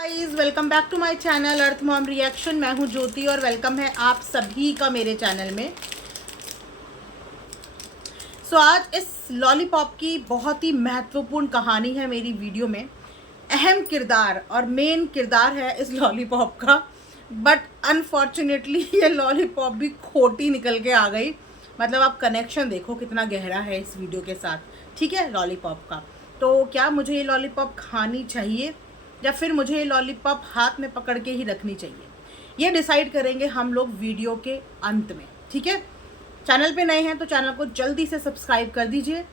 Guys welcome back to my channel earth mom reaction. मैं हूं ज्योति और वेलकम है आप सभी का मेरे चैनल में। आज इस लॉलीपॉप की बहुत ही महत्वपूर्ण कहानी है मेरी वीडियो में। अहम किरदार और मेन किरदार है इस लॉलीपॉप का, बट अनफॉर्चुनेटली ये लॉलीपॉप भी खोटी निकल के आ गई। मतलब आप कनेक्शन देखो कितना गहरा है इस वीडियो के साथ, ठीक है, लॉलीपॉप का। तो क्या मुझे ये लॉलीपॉप खानी चाहिए या फिर मुझे ये लॉलीपॉप हाथ में पकड़ के ही रखनी चाहिए, ये डिसाइड करेंगे हम लोग वीडियो के अंत में, ठीक है। चैनल पे नए हैं तो चैनल को जल्दी से सब्सक्राइब कर दीजिए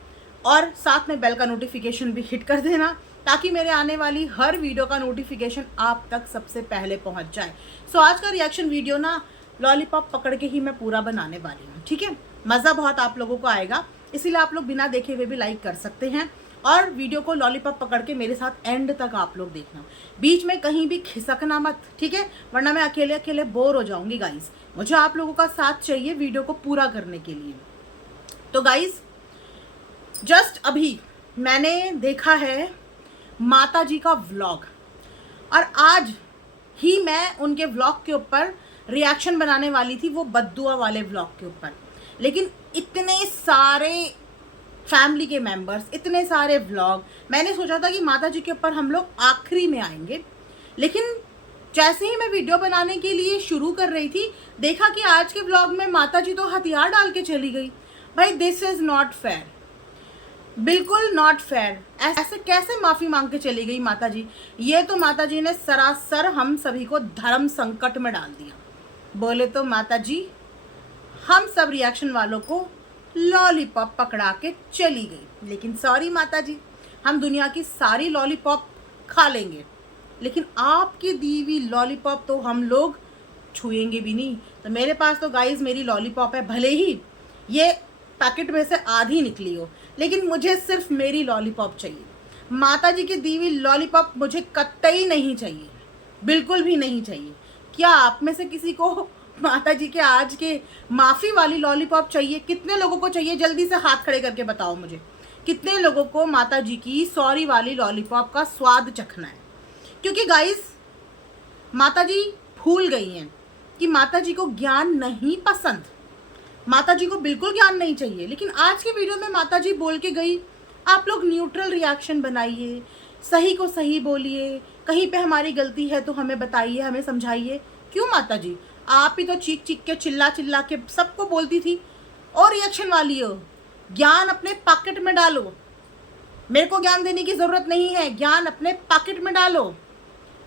और साथ में बेल का नोटिफिकेशन भी हिट कर देना ताकि मेरे आने वाली हर वीडियो का नोटिफिकेशन आप तक सबसे पहले पहुंच जाए। आज का रिएक्शन वीडियो ना लॉलीपॉप पकड़ के ही मैं पूरा बनाने वाली हूँ, ठीक है। मज़ा बहुत आप लोगों को आएगा, इसीलिए आप लोग बिना देखे हुए भी लाइक कर सकते हैं और वीडियो को लॉलीपॉप पकड़ के मेरे साथ एंड तक आप लोग देखना, बीच में कहीं भी खिसकना मत, ठीक है, वरना मैं अकेले अकेले बोर हो जाऊंगी गाइस। मुझे आप लोगों का साथ चाहिए वीडियो को पूरा करने के लिए। तो गाइस जस्ट अभी मैंने देखा है माता जी का व्लॉग और आज ही मैं उनके व्लॉग के ऊपर रिएक्शन बनाने वाली थी, वो बद्दुआ वाले व्लॉग के ऊपर। लेकिन इतने सारे फैमिली के मेंबर्स, इतने सारे व्लॉग, मैंने सोचा था कि माता जी के ऊपर हम लोग आखिरी में आएंगे। लेकिन जैसे ही मैं वीडियो बनाने के लिए शुरू कर रही थी देखा कि आज के व्लॉग में माता जी तो हथियार डाल के चली गई। भाई दिस इज नॉट फेयर, बिल्कुल नॉट फेयर। ऐसे कैसे माफी मांग के चली गई माता जी? ये तो माता जी ने सरासर हम सभी को धर्म संकट में डाल दिया। बोले तो माता जी हम सब रिएक्शन वालों को लॉलीपॉप पकड़ा के चली गई। लेकिन सॉरी माता जी, हम दुनिया की सारी लॉलीपॉप खा लेंगे लेकिन आपकी दी हुई लॉलीपॉप तो हम लोग छुएंगे भी नहीं। तो मेरे पास तो गाइस मेरी लॉलीपॉप है, भले ही ये पैकेट में से आधी निकली हो, लेकिन मुझे सिर्फ मेरी लॉलीपॉप चाहिए। माता जी की दी हुई लॉलीपॉप मुझे कतई नहीं चाहिए, बिल्कुल भी नहीं चाहिए। क्या आप में से किसी को माता जी के आज के माफी वाली लॉलीपॉप चाहिए? कितने लोगों को चाहिए? जल्दी से हाथ खड़े करके बताओ मुझे, कितने लोगों को माता जी की सॉरी वाली लॉलीपॉप का स्वाद चखना है? क्योंकि गाइस माता जी भूल गई हैं कि माता जी को ज्ञान नहीं पसंद, माता जी को बिल्कुल ज्ञान नहीं चाहिए। लेकिन आज के वीडियो में माता जी बोल के गई, आप लोग न्यूट्रल रिएक्शन बनाइए, सही को सही बोलिए, कहीं पे हमारी गलती है तो हमें बताइए, हमें समझाइए। क्यों माता जी, आप ही तो चीख चीख के चिल्ला चिल्ला के सबको बोलती थी और रिएक्शन वाली हो। ज्ञान अपने पॉकेट में डालो, मेरे को ज्ञान देने की जरूरत नहीं है, ज्ञान अपने पॉकेट में डालो।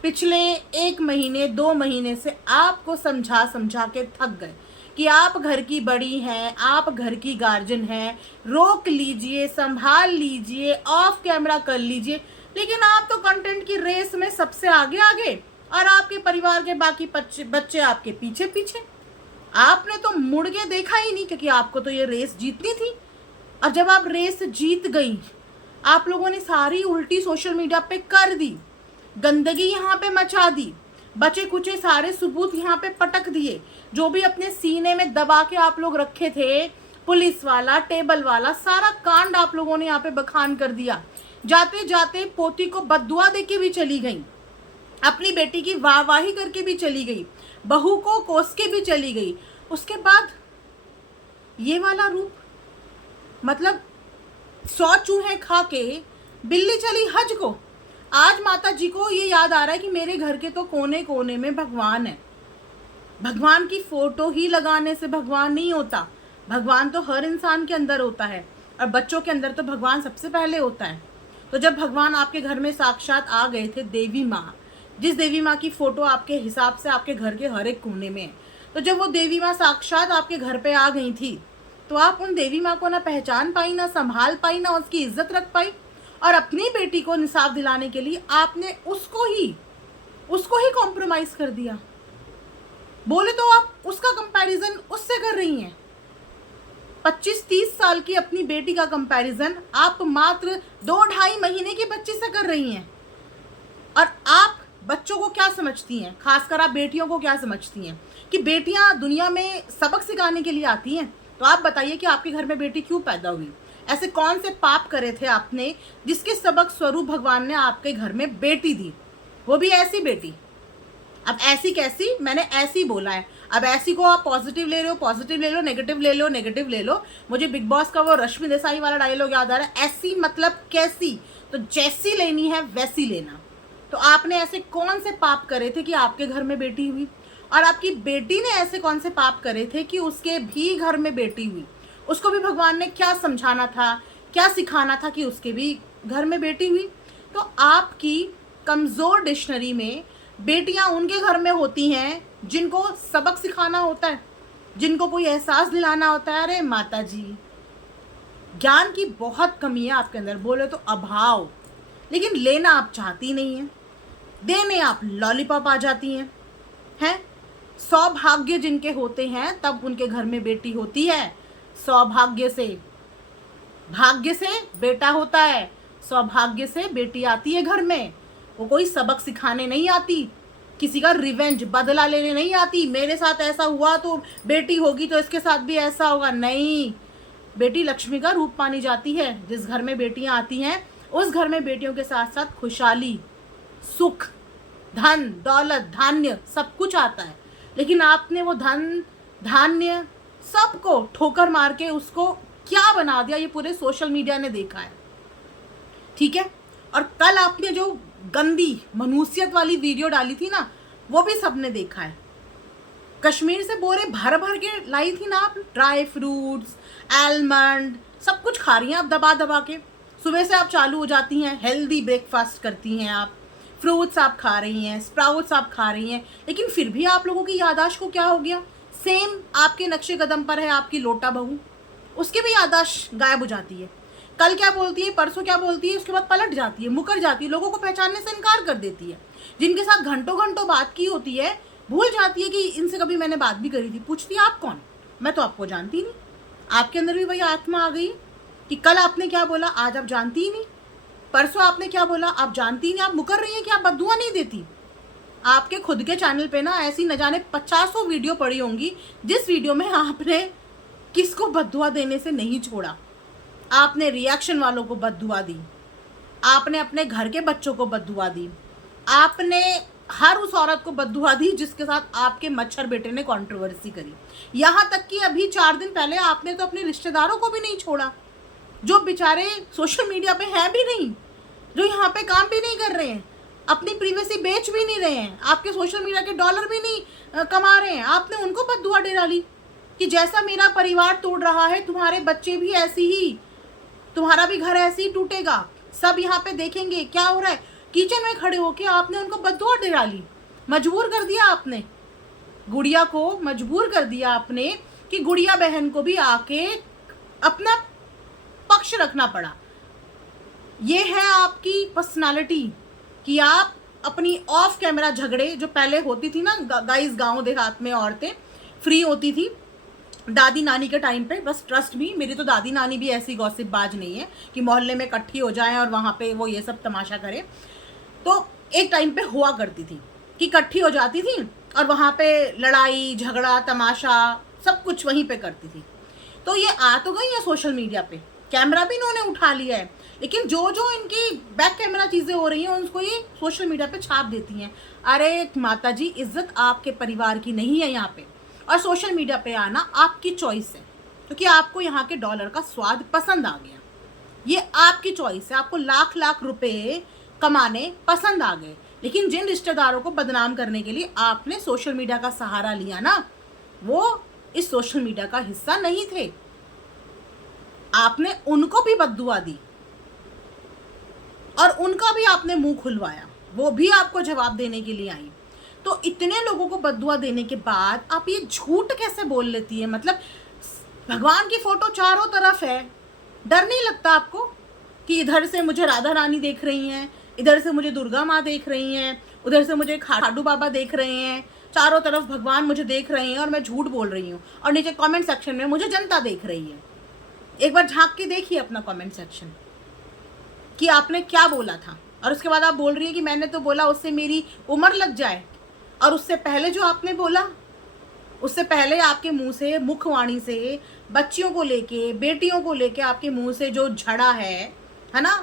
पिछले 1 महीने 2 महीने से आपको समझा समझा के थक गए कि आप घर की बड़ी हैं, आप घर की गार्जियन हैं, रोक लीजिए, संभाल लीजिए, ऑफ कैमरा कर लीजिए। लेकिन आप तो कंटेंट की रेस में सबसे आगे आगे और आपके परिवार के बाकी बच्चे आपके पीछे पीछे। आपने तो मुड़ के देखा ही नहीं क्योंकि आपको तो ये रेस जीतनी थी। और जब आप रेस जीत गई, आप लोगों ने सारी उल्टी सोशल मीडिया पे कर दी, गंदगी यहाँ पे मचा दी, बचे कुचे सारे सबूत यहाँ पे पटक दिए। जो भी अपने सीने में दबा के आप लोग रखे थे, पुलिस वाला, टेबल वाला, सारा कांड आप लोगों ने यहाँ पे बखान कर दिया। जाते जाते पोती को बद्दुआ दे के भी चली गई, अपनी बेटी की वाहवाही करके भी चली गई, बहू को कोस के भी चली गई। उसके बाद ये वाला रूप, मतलब 100 चूहे खा के बिल्ली चली हज को। आज माता जी को ये याद आ रहा है कि मेरे घर के तो कोने कोने में भगवान है। भगवान की फोटो ही लगाने से भगवान नहीं होता, भगवान तो हर इंसान के अंदर होता है और बच्चों के अंदर तो भगवान सबसे पहले होता है। तो जब भगवान आपके घर में साक्षात आ गए थे, देवी माँ, जिस देवी माँ की फोटो आपके हिसाब से आपके घर के हर एक कोने में है, तो जब वो देवी माँ साक्षात आपके घर पे आ गई थी तो आप उन देवी माँ को ना पहचान पाई, ना संभाल पाई, ना उसकी इज्जत रख पाई। और अपनी बेटी को इंसाफ दिलाने के लिए आपने उसको ही कॉम्प्रोमाइज कर दिया। बोले तो आप उसका कंपैरिजन उससे कर रही हैं। 25-30 साल की अपनी बेटी का कंपैरिजन आप मात्र 2-2.5 महीने की बच्ची से कर रही हैं। और आप बच्चों को क्या समझती हैं, खासकर आप बेटियों को क्या समझती हैं कि बेटियां दुनिया में सबक सिखाने के लिए आती हैं? तो आप बताइए कि आपके घर में बेटी क्यों पैदा हुई? ऐसे कौन से पाप करे थे आपने जिसके सबक स्वरूप भगवान ने आपके घर में बेटी दी? वो भी ऐसी बेटी। अब ऐसी कैसी, मैंने ऐसी बोला है। अब ऐसी को आप पॉजिटिव ले लो, पॉजिटिव ले लो, नेगेटिव ले लो, नेगेटिव ले लो। मुझे बिग बॉस का वो रश्मि देसाई वाला डायलॉग याद आ रहा है, ऐसी मतलब कैसी, तो जैसी लेनी है वैसी लेना। तो आपने ऐसे कौन से पाप करे थे कि आपके घर में बेटी हुई, और आपकी बेटी ने ऐसे कौन से पाप करे थे कि उसके भी घर में बेटी हुई। उसको भी भगवान ने क्या समझाना था, क्या सिखाना था कि उसके भी घर में बेटी हुई। तो आपकी कमज़ोर डिक्शनरी में बेटियां उनके घर में होती हैं जिनको सबक सिखाना होता है, जिनको कोई एहसास दिलाना होता है। अरे माता जी, ज्ञान की बहुत कमी है आपके अंदर, बोले तो अभाव। लेकिन लेना आप चाहती नहीं है, देने आप लॉलीपॉप आ जाती हैं। सौभाग्य जिनके होते हैं तब उनके घर में बेटी होती है। सौभाग्य से, भाग्य से बेटा होता है, सौभाग्य से बेटी आती है घर में। वो कोई सबक सिखाने नहीं आती, किसी का रिवेंज बदला लेने नहीं आती। मेरे साथ ऐसा हुआ तो बेटी होगी तो इसके साथ भी ऐसा होगा, नहीं। बेटी लक्ष्मी का रूप मानी जाती है। जिस घर में बेटियां आती हैं उस घर में बेटियों के साथ साथ खुशहाली, सुख, धन, दौलत, धान्य सब कुछ आता है। लेकिन आपने वो धन, धान्य सबको ठोकर मार के उसको क्या बना दिया, ये पूरे सोशल मीडिया ने देखा है। ठीक है। और कल आपने जो गंदी मनुष्यत वाली वीडियो डाली थी ना, वो भी सबने देखा है। कश्मीर से बोरे भर भर के लाई थी ना आप, ड्राई फ्रूट्स, आलमंड, सब कुछ खा रही हैं आप दबा दबा के। सुबह से आप चालू हो जाती हैं, हेल्दी ब्रेकफास्ट करती हैं आप, फ्रूट्स आप खा रही हैं, स्प्राउट्स आप खा रही हैं, लेकिन फिर भी आप लोगों की याददाश्त को क्या हो गया? सेम आपके नक्शे कदम पर है आपकी लोटा बहू, उसकी भी याददाश्त गायब हो जाती है। कल क्या बोलती है, परसों क्या बोलती है, उसके बाद पलट जाती है, मुकर जाती है, लोगों को पहचानने से इनकार कर देती है। जिनके साथ घंटों घंटों बात की होती है भूल जाती है कि इनसे कभी मैंने बात भी करी थी। पूछती है आप कौन, मैं तो आपको जानती नहीं। आपके अंदर भी वही आत्मा आ गई कि कल आपने क्या बोला आज आप जानती ही नहीं, परसों आपने क्या बोला आप जानती ही नहीं। आप मुकर रही हैं कि आप बद्दुआ नहीं देती। आपके खुद के चैनल पे ना ऐसी न जाने 50 वीडियो पड़ी होंगी जिस वीडियो में आपने किसको बद्दुआ देने से नहीं छोड़ा। आपने रिएक्शन वालों को बद्दुआ दी, आपने अपने घर के बच्चों को बद्दुआ दी, आपने हर उस औरत को बद्दुआ दी जिसके साथ आपके मच्छर बेटे ने कंट्रोवर्सी करी। यहाँ तक कि अभी 4 दिन पहले आपने तो अपने रिश्तेदारों को भी नहीं छोड़ा, जो बेचारे सोशल मीडिया पे हैं भी नहीं, जो यहाँ पे काम भी नहीं कर रहे हैं, अपनी प्रीवेसी बेच भी नहीं रहे हैं, आपके सोशल मीडिया के डॉलर भी नहीं कमा रहे हैं। आपने उनको बद्दुआ दे डाली कि जैसा मेरा परिवार तोड़ रहा है तुम्हारे बच्चे भी ऐसी ही, तुम्हारा भी घर ऐसे ही टूटेगा, सब यहाँ पे देखेंगे क्या हो रहा है। किचन में खड़े होके आपने उनको बद्दुआ दे डाली, मजबूर कर दिया आपने, गुड़िया को मजबूर कर दिया आपने कि गुड़िया बहन को भी आके अपना पक्ष रखना पड़ा। ये है आपकी पर्सनालिटी कि आप अपनी ऑफ कैमरा झगड़े, जो पहले होती थी ना गाइस, गांव देहात में औरतें फ्री होती थी दादी नानी के टाइम पे, बस ट्रस्ट भी, मेरी तो दादी नानी भी ऐसी गॉसिप बाज नहीं है कि मोहल्ले में इकट्ठी हो जाएं और वहाँ पे वो ये सब तमाशा करें। तो एक टाइम पे हुआ करती थी कि इकट्ठी हो जाती थी और वहाँ पे लड़ाई झगड़ा तमाशा सब कुछ वहीं पे करती थी। तो ये आ तो गई है सोशल मीडिया पे, कैमरा भी इन्होंने उठा लिया है, लेकिन जो जो इनकी बैक कैमरा चीज़ें हो रही हैं उनको ये सोशल मीडिया पे छाप देती हैं। अरे माता जी, इज्जत आपके परिवार की नहीं है यहाँ पे, और सोशल मीडिया पे आना आपकी चॉइस है क्योंकि आपको यहाँ के डॉलर का स्वाद पसंद आ गया। ये आपकी चॉइस है, आपको लाख लाख रुपए कमाने पसंद आ गए। लेकिन जिन रिश्तेदारों को बदनाम करने के लिए आपने सोशल मीडिया का सहारा लिया ना, वो इस सोशल मीडिया का हिस्सा नहीं थे। आपने उनको भी बद्दुआ दी और उनका भी आपने मुंह खुलवाया, वो भी आपको जवाब देने के लिए आई। तो इतने लोगों को बद्दुआ देने के बाद आप ये झूठ कैसे बोल लेती है? मतलब भगवान की फोटो चारों तरफ है, डर नहीं लगता आपको कि इधर से मुझे राधा रानी देख रही हैं, इधर से मुझे दुर्गा माँ देख रही हैं, उधर से मुझे खाटू बाबा देख रहे हैं, चारों तरफ भगवान मुझे देख रहे हैं और मैं झूठ बोल रही हूँ, और नीचे कमेंट सेक्शन में मुझे जनता देख रही है। एक बार झांक के देखिए अपना कमेंट सेक्शन कि आपने क्या बोला था, और उसके बाद आप बोल रही है कि मैंने तो बोला उससे मेरी उम्र लग जाए। और उससे पहले जो आपने बोला, उससे पहले आपके मुंह से, मुखवाणी से बच्चियों को लेके, बेटियों को लेके आपके मुंह से जो झड़ा है ना,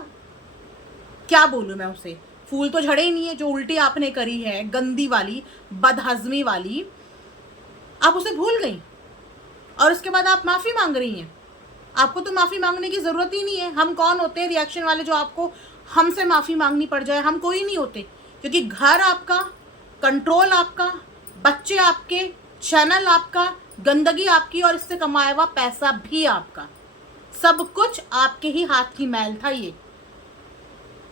क्या बोलूँ मैं उसे, फूल तो झड़े ही नहीं है। जो उल्टी आपने करी है गंदी वाली, बदहजमी वाली, आप उसे भूल गई और उसके बाद आप माफ़ी मांग रही हैं। आपको तो माफ़ी मांगने की ज़रूरत ही नहीं है। हम कौन होते हैं रिएक्शन वाले जो आपको हमसे माफ़ी मांगनी पड़ जाए? हम कोई नहीं होते, क्योंकि घर आपका, कंट्रोल आपका, बच्चे आपके, चैनल आपका, गंदगी आपकी और इससे कमाया हुआ पैसा भी आपका। सब कुछ आपके ही हाथ की मैल था ये।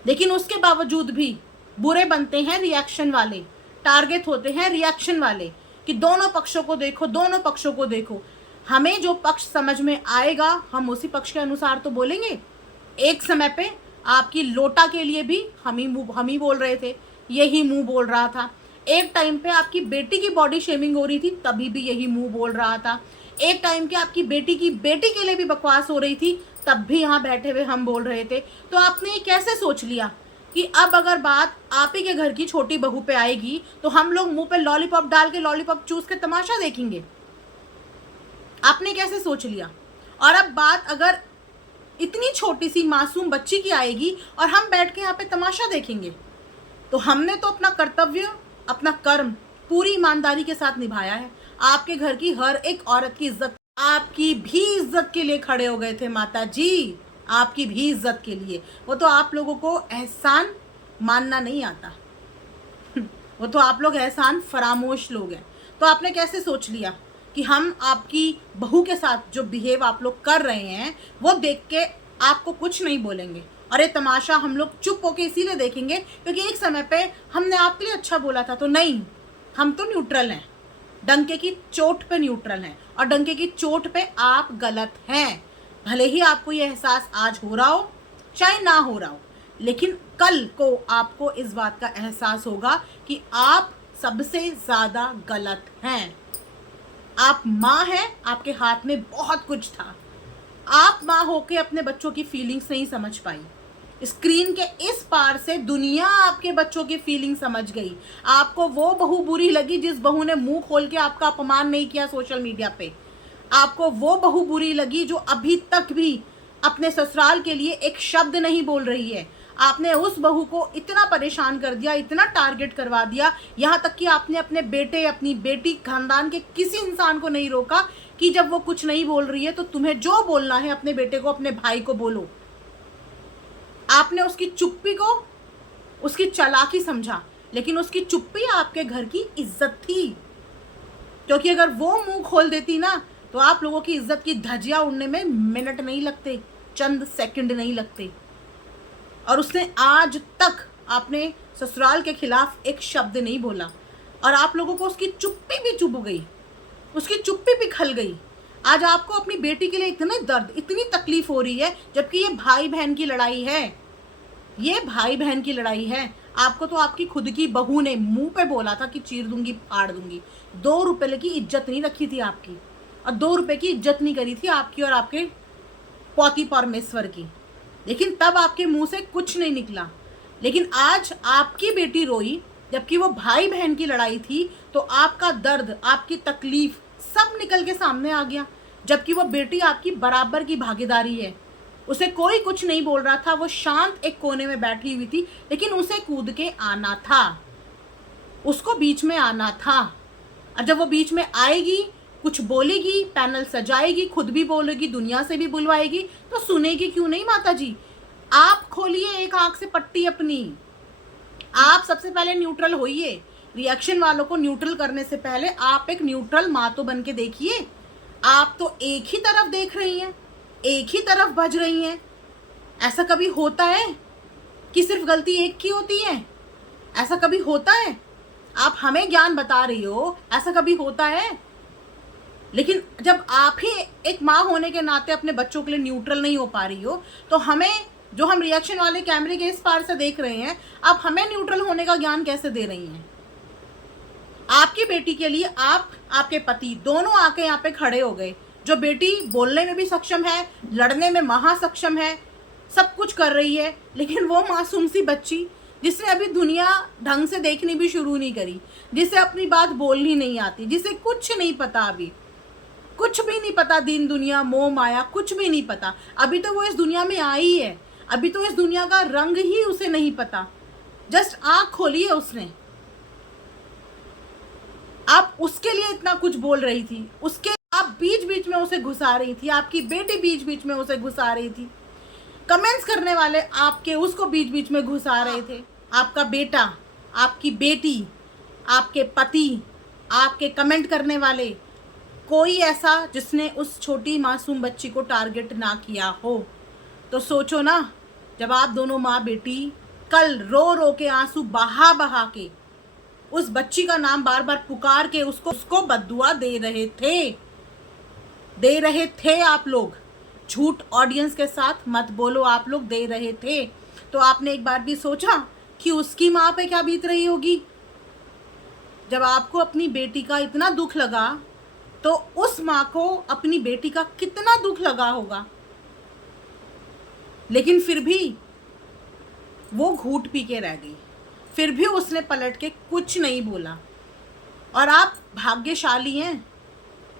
लेकिन उसके बावजूद भी बुरे बनते हैं रिएक्शन वाले, टारगेट होते हैं रिएक्शन वाले कि दोनों पक्षों को देखो, दोनों पक्षों को देखो। हमें जो पक्ष समझ में आएगा हम उसी पक्ष के अनुसार तो बोलेंगे। एक समय पे आपकी लोटा के लिए भी हम ही बोल रहे थे, यही मुंह बोल रहा था। एक टाइम पे आपकी बेटी की बॉडी शेमिंग हो रही थी, तभी भी यही मुंह बोल रहा था। एक टाइम के आपकी बेटी की बेटी के लिए भी बकवास हो रही थी, तब भी यहाँ बैठे हुए हम बोल रहे थे। तो आपने ये कैसे सोच लिया कि अब अगर बात आप ही के घर की छोटी बहू पे आएगी तो हम लोग मुंह पे लॉलीपॉप डाल के, लॉलीपॉप चूस के तमाशा देखेंगे? आपने कैसे सोच लिया? और अब बात अगर इतनी छोटी सी मासूम बच्ची की आएगी और हम बैठ के यहाँ पे तमाशा देखेंगे? तो हमने तो अपना कर्तव्य, अपना कर्म पूरी ईमानदारी के साथ निभाया है। आपके घर की हर एक औरत की इज्जत, आपकी भी इज्जत के लिए खड़े हो गए थे माता जी, आपकी भी इज्जत के लिए। वो तो आप लोगों को एहसान मानना नहीं आता वो तो आप लोग एहसान फरामोश लोग हैं। तो आपने कैसे सोच लिया कि हम आपकी बहू के साथ जो बिहेव आप लोग कर रहे हैं वो देख के आपको कुछ नहीं बोलेंगे? और ये तमाशा हम लोग चुप होके इसीलिए देखेंगे क्योंकि एक समय पे हमने आपके लिए अच्छा बोला था। तो नहीं, हम तो न्यूट्रल हैं, डंके की चोट पे न्यूट्रल हैं, और डंके की चोट पे आप गलत हैं। भले ही आपको ये एहसास आज हो रहा हो, चाहे ना हो रहा हो, लेकिन कल को आपको इस बात का एहसास होगा कि आप सबसे ज़्यादा गलत हैं। आप माँ हैं, आपके हाथ में बहुत कुछ था। आप माँ होके अपने बच्चों की फीलिंग्स नहीं समझ पाई। स्क्रीन के इस पार से दुनिया आपके बच्चों की फीलिंग समझ गई। आपको वो बहू बुरी लगी जिस बहू ने मुंह खोल के आपका अपमान नहीं किया सोशल मीडिया पे। आपको वो बहू बुरी लगी जो अभी तक भी अपने ससुराल के लिए एक शब्द नहीं बोल रही है। आपने उस बहू को इतना परेशान कर दिया, इतना टारगेट करवा दिया, यहाँ तक कि आपने अपने बेटे, अपनी बेटी, खानदान के किसी इंसान को नहीं रोका कि जब वो कुछ नहीं बोल रही है तो तुम्हें जो बोलना है अपने बेटे को, अपने भाई को बोलो। आपने उसकी चुप्पी को उसकी चालाकी समझा, लेकिन उसकी चुप्पी आपके घर की इज्जत थी। क्योंकि अगर वो मुंह खोल देती ना तो आप लोगों की इज्जत की धज्जियां उड़ने में मिनट नहीं लगते, चंद सेकंड नहीं लगते। और उसने आज तक आपने ससुराल के खिलाफ एक शब्द नहीं बोला, और आप लोगों को उसकी चुप्पी भी चुभ गई, उसकी चुप्पी भी खल गई। आज आपको अपनी बेटी के लिए इतना दर्द, इतनी तकलीफ हो रही है, जबकि ये भाई बहन की लड़ाई है। ये भाई बहन की लड़ाई है। आपको तो आपकी खुद की बहू ने मुंह पे बोला था कि चीर दूंगी, फाड़ दूंगी। 2 रुपए की इज्जत नहीं रखी थी आपकी, और 2 रुपए की इज्जत नहीं करी थी आपकी और आपके पौती परमेश्वर की। लेकिन तब आपके मुंह से कुछ नहीं निकला। लेकिन आज आपकी बेटी रोई, जबकि वो भाई बहन की लड़ाई थी, तो आपका दर्द, आपकी तकलीफ सब निकल के सामने आ गया। जबकि वो बेटी आपकी बराबर की भागीदारी है, उसे कोई कुछ नहीं बोल रहा था, वो शांत एक कोने में बैठी हुई थी, लेकिन उसे कूद के आना था, उसको बीच में आना था। और जब वो बीच में आएगी, कुछ बोलेगी, पैनल सजाएगी, खुद भी बोलेगी, दुनिया से भी बुलवाएगी, तो सुनेगी क्यों नहीं माता जी? आप खोलिए एक आंख से पट्टी अपनी। आप सबसे पहले न्यूट्रल होइए। रिएक्शन वालों को न्यूट्रल करने से पहले आप एक न्यूट्रल माँ तो बन के देखिए। आप तो एक ही तरफ देख रही हैं, एक ही तरफ भज रही हैं। ऐसा कभी होता है कि सिर्फ गलती एक की होती है? ऐसा कभी होता है? आप हमें ज्ञान बता रही हो, ऐसा कभी होता है? लेकिन जब आप ही एक माँ होने के नाते अपने बच्चों के लिए न्यूट्रल नहीं हो पा रही हो, तो हमें, जो हम रिएक्शन वाले कैमरे के इस पार से देख रहे हैं, आप हमें न्यूट्रल होने का ज्ञान कैसे दे रही हैं? आपकी बेटी के लिए आप, आपके पति दोनों आके यहाँ पे खड़े हो गए। जो बेटी बोलने में भी सक्षम है, लड़ने में महा सक्षम है, सब कुछ कर रही है, लेकिन वो मासूम सी बच्ची जिसने अभी दुनिया ढंग से देखनी भी शुरू नहीं करी, जिसे अपनी बात बोलनी नहीं आती, जिसे कुछ नहीं पता, अभी कुछ भी नहीं पता, दीन दुनिया मोह माया कुछ भी नहीं पता। अभी तो वो इस दुनिया में आई है, अभी तो इस दुनिया का रंग ही उसे नहीं पता। जस्ट आंख खोली है उसने, आप उसके लिए इतना कुछ बोल रही थी, उसके आप बीच बीच में उसे घुसा रही थी, आपकी बेटी बीच बीच में उसे घुसा रही थी, कमेंट्स करने वाले आपके उसको बीच बीच में घुसा रहे थे, आपका बेटा, आपकी बेटी, आपके पति, आपके कमेंट करने वाले, कोई ऐसा जिसने उस छोटी मासूम बच्ची को टारगेट ना किया हो। तो सोचो ना, जब आप दोनों माँ बेटी कल रो रो के आंसू बहा बहा के उस बच्ची का नाम बार बार पुकार के उसको बद्दुआ दे रहे थे आप लोग। झूठ ऑडियंस के साथ मत बोलो, आप लोग दे रहे थे। तो आपने एक बार भी सोचा कि उसकी माँ पे क्या बीत रही होगी? जब आपको अपनी बेटी का इतना दुख लगा तो उस माँ को अपनी बेटी का कितना दुख लगा होगा। लेकिन फिर भी वो घूंट पी के रह गई, फिर भी उसने पलट के कुछ नहीं बोला। और आप भाग्यशाली हैं,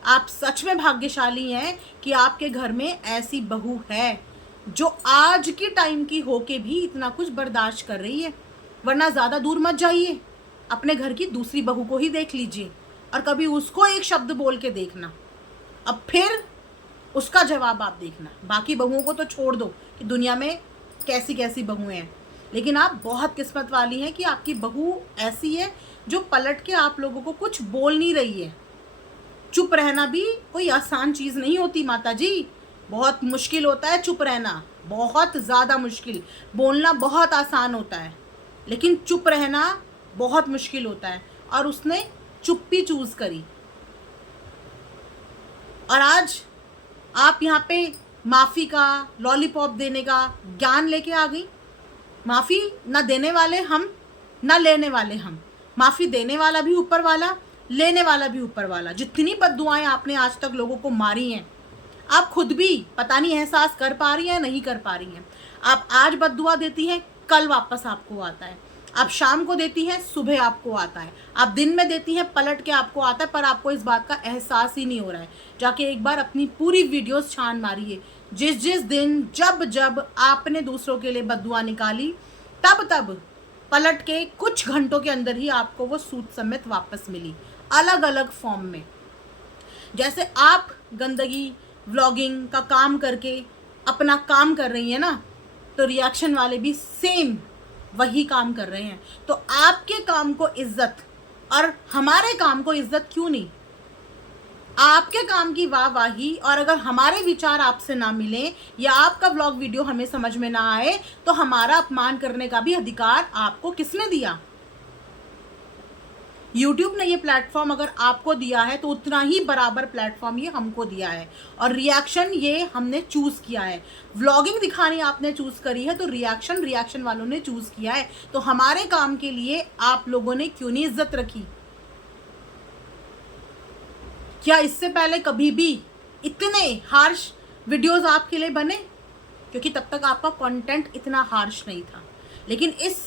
आप सच में भाग्यशाली हैं कि आपके घर में ऐसी बहू है जो आज की टाइम की होके भी इतना कुछ बर्दाश्त कर रही है। वरना ज़्यादा दूर मत जाइए, अपने घर की दूसरी बहू को ही देख लीजिए और कभी उसको एक शब्द बोल के देखना, अब फिर उसका जवाब आप देखना। बाकी बहुओं को तो छोड़ दो कि दुनिया में कैसी कैसी बहुएं हैं, लेकिन आप बहुत किस्मत वाली हैं कि आपकी बहू ऐसी है जो पलट के आप लोगों को कुछ बोल नहीं रही है। चुप रहना भी कोई आसान चीज़ नहीं होती माता जी, बहुत मुश्किल होता है चुप रहना, बहुत ज़्यादा मुश्किल। बोलना बहुत आसान होता है लेकिन चुप रहना बहुत मुश्किल होता है, और उसने चुप्पी चूज करी। और आज आप यहाँ पे माफ़ी का, लॉलीपॉप देने का ज्ञान लेके आ गई। माफ़ी ना देने वाले हम, ना लेने वाले हम। माफ़ी देने वाला भी ऊपर वाला, लेने वाला भी ऊपर वाला। जितनी बद्दुआएं आपने आज तक लोगों को मारी हैं, आप खुद भी पता नहीं एहसास कर पा रही हैं नहीं कर पा रही हैं। आप आज बद्दुआ देती हैं, कल वापस आपको आता है। आप शाम को देती हैं, सुबह आपको आता है। आप दिन में देती हैं, पलट के आपको आता है, पर आपको इस बात का एहसास ही नहीं हो रहा है। जाके एक बार अपनी पूरी वीडियोस छान मारिए। जिस जिस दिन जब जब आपने दूसरों के लिए बद्दुआ निकाली, तब तब पलट के कुछ घंटों के अंदर ही आपको वो सूद समेत वापस मिली, अलग अलग फॉर्म में। जैसे आप गंदगी व्लॉगिंग का काम करके अपना काम कर रही हैं ना, तो रिएक्शन वाले भी सेम वही काम कर रहे हैं। तो आपके काम को इज्जत और हमारे काम को इज्जत क्यों नहीं? आपके काम की वाहवाही, और अगर हमारे विचार आपसे ना मिले या आपका व्लॉग वीडियो हमें समझ में ना आए तो हमारा अपमान करने का भी अधिकार आपको किसने दिया? YouTube ने ये प्लेटफॉर्म अगर आपको दिया है तो उतना ही बराबर प्लेटफॉर्म ये हमको दिया है, और रिएक्शन ये हमने चूज़ किया है। व्लॉगिंग दिखानी आपने चूज़ करी है तो रिएक्शन वालों ने चूज़ किया है। तो हमारे काम के लिए आप लोगों ने क्यों नहीं इज्जत रखी? क्या इससे पहले कभी भी इतने हार्श वीडियोस आपके लिए बने? क्योंकि तब तक आपका कंटेंट इतना हार्श नहीं था। लेकिन इस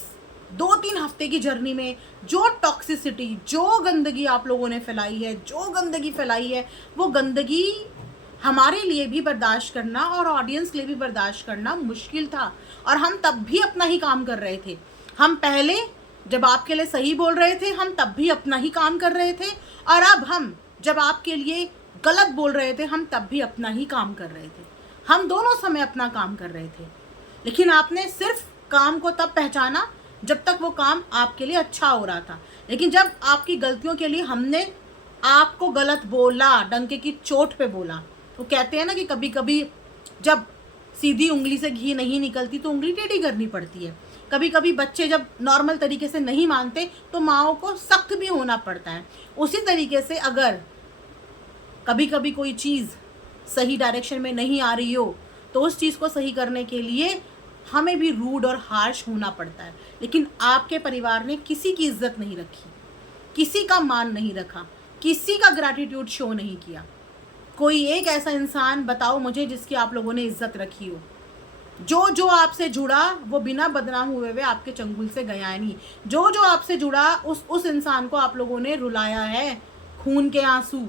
2-3 हफ्ते की जर्नी में जो टॉक्सिसिटी, जो गंदगी आप लोगों ने फैलाई है, जो गंदगी फैलाई है, वो गंदगी हमारे लिए भी बर्दाश्त करना और ऑडियंस के लिए भी बर्दाश्त करना मुश्किल था। और हम तब भी अपना ही काम कर रहे थे। हम पहले जब आपके लिए सही बोल रहे थे, हम तब भी अपना ही काम कर रहे थे, और अब हम जब आपके लिए गलत बोल रहे थे, हम तब भी अपना ही काम कर रहे थे। हम दोनों समय अपना काम कर रहे थे। लेकिन आपने सिर्फ काम को तब पहचाना जब तक वो काम आपके लिए अच्छा हो रहा था। लेकिन जब आपकी गलतियों के लिए हमने आपको गलत बोला, डंके की चोट पे बोला, वो कहते हैं ना कि कभी कभी जब सीधी उंगली से घी नहीं निकलती तो उंगली टेढ़ी करनी पड़ती है। कभी कभी बच्चे जब नॉर्मल तरीके से नहीं मानते तो माँओं को सख्त भी होना पड़ता है। उसी तरीके से अगर कभी कभी कोई चीज़ सही डायरेक्शन में नहीं आ रही हो तो उस चीज़ को सही करने के लिए हमें भी रूड और हार्श होना पड़ता है। लेकिन आपके परिवार ने किसी की इज्जत नहीं रखी, किसी का मान नहीं रखा, किसी का ग्रैटिट्यूड शो नहीं किया। कोई एक ऐसा इंसान बताओ मुझे जिसकी आप लोगों ने इज्जत रखी हो। जो जो आपसे जुड़ा वो बिना बदनाम हुए हुए आपके चंगुल से गया नहीं। जो जो आपसे जुड़ा उस इंसान को आप लोगों ने रुलाया है, खून के आंसू।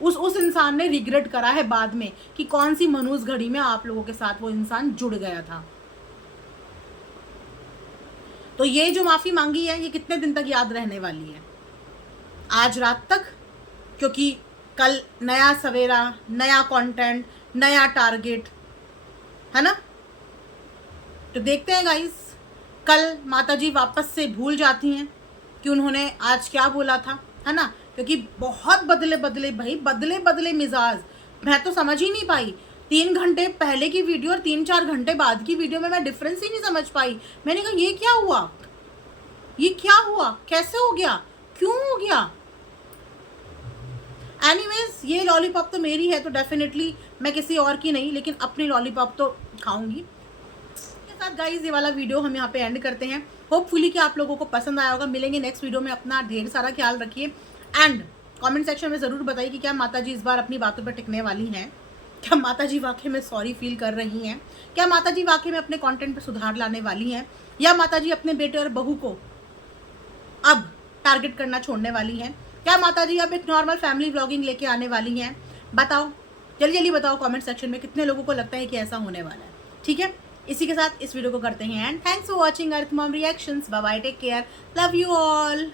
उस इंसान ने रिग्रेट करा है बाद में कि कौन सी मनहूस घड़ी में आप लोगों के साथ वो इंसान जुड़ गया था। तो ये जो माफ़ी मांगी है ये कितने दिन तक याद रहने वाली है? आज रात तक, क्योंकि कल नया सवेरा, नया कंटेंट, नया टारगेट, है ना? तो देखते हैं गाइस, कल माताजी वापस से भूल जाती हैं कि उन्होंने आज क्या बोला था, है ना? क्योंकि बहुत बदले बदले भाई, बदले बदले मिजाज, मैं तो समझ ही नहीं पाई। 3 घंटे पहले की वीडियो और 3-4 घंटे बाद की वीडियो में मैं डिफरेंस ही नहीं समझ पाई। मैंने कहा ये क्या हुआ, ये क्या हुआ, कैसे हो गया, क्यों हो गया? एनीवेज, ये लॉलीपॉप तो मेरी है, तो डेफिनेटली मैं किसी और की नहीं, लेकिन अपनी लॉलीपॉप तो खाऊंगी। इसके साथ गाइज ये वाला वीडियो हम यहाँ पे एंड करते हैं। होपफुली कि आप लोगों को पसंद आया होगा। मिलेंगे नेक्स्ट वीडियो में। अपना ढेर सारा ख्याल रखिए एंड कमेंट सेक्शन में ज़रूर बताइए कि क्या माताजी इस बार अपनी बातों पर टिकने वाली हैं, क्या माताजी वाकई में सॉरी फील कर रही हैं, क्या माताजी वाकई में अपने कंटेंट पर सुधार लाने वाली हैं, या माताजी अपने बेटे और बहू को अब टारगेट करना छोड़ने वाली हैं, क्या माताजी अब एक नॉर्मल फैमिली व्लॉगिंग लेके आने वाली हैं? बताओ, जल्दी जल्दी बताओ कमेंट सेक्शन में कितने लोगों को लगता है कि ऐसा होने वाला है। ठीक है, इसी के साथ इस वीडियो को करते हैं and thanks for watching earth mom reactions. Bye bye, take care, love you all.